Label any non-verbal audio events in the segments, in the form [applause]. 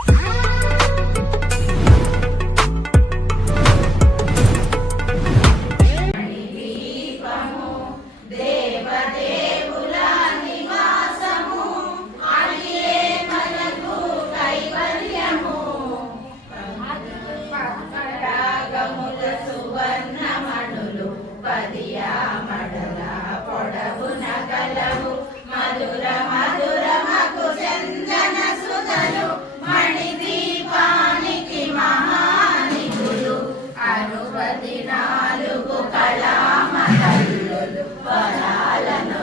you [laughs] పది నాలుగు కళామ తల్లులు వరాలను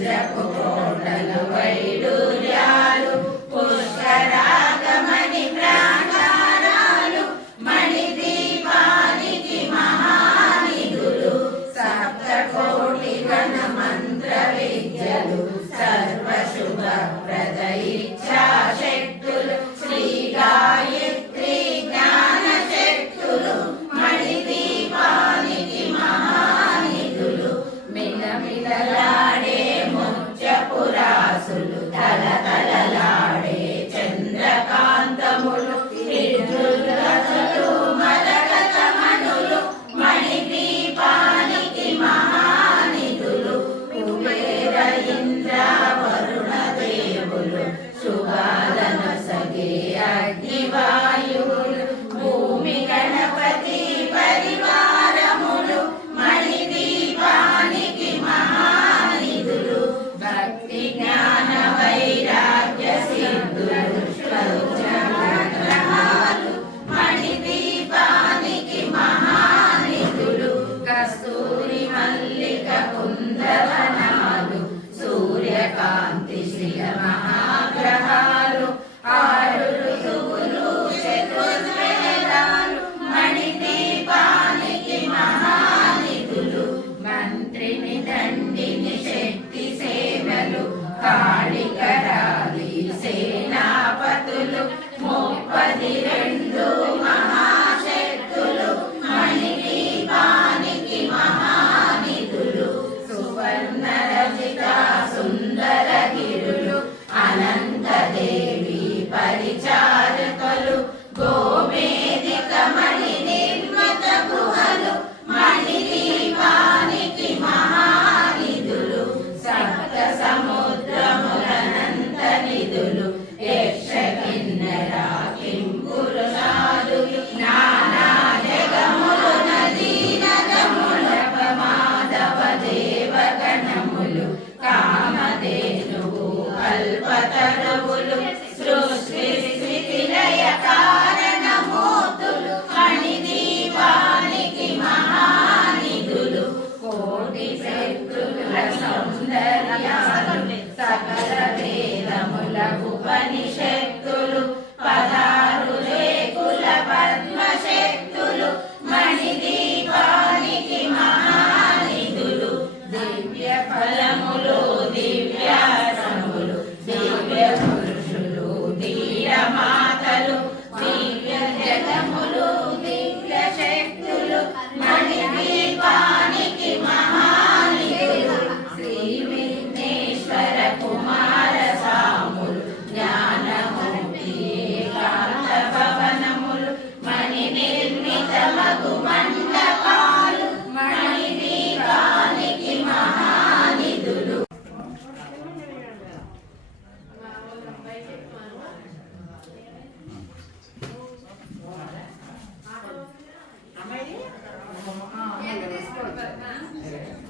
для котрого. now. ఉపనిషత్తులు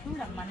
చూడమ్మా